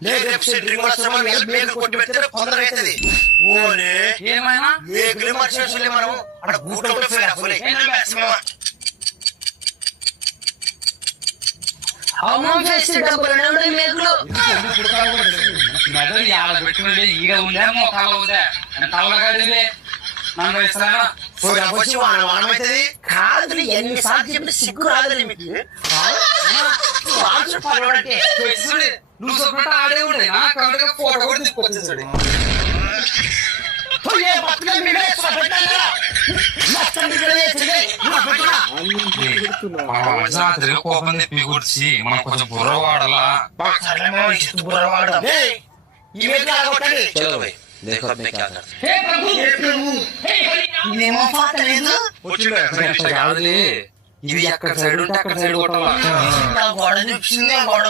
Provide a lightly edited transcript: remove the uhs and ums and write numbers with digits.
రేపు సెంట్రింగ్ వస్తామా మేకు కొట్టి పెడితే తొందరగా అవుతుంది. ఓనే ఏమైనా మేకులే మర్చిపోలే మనం అక్కడ గూట్లో మేకులు మెదడు యాడ పెట్టుకుంటే ఈగ ఉందా మోకాల ఉందా తవలగాడివే నన్ను వేస్తాను వచ్చి వానమైతుంది కాదు. ఎన్నిసార్లు చెప్పి సిగ్గు రాదని మీకు నువ్వు చెప్పినట్టు ఆడే ఉండే నా కౌంటగా ఫోటో కూడా తీసుకొచ్చేసాడు. కోపం తెప్పి కూర్చి మనం కొంచెం బుర్ర వాడాలా. కాదులే ఇది ఎక్కడ సైడ్ ఉంటే అక్కడ సైడ్ కొట్టాలా. గోడ చూపించింది గోడ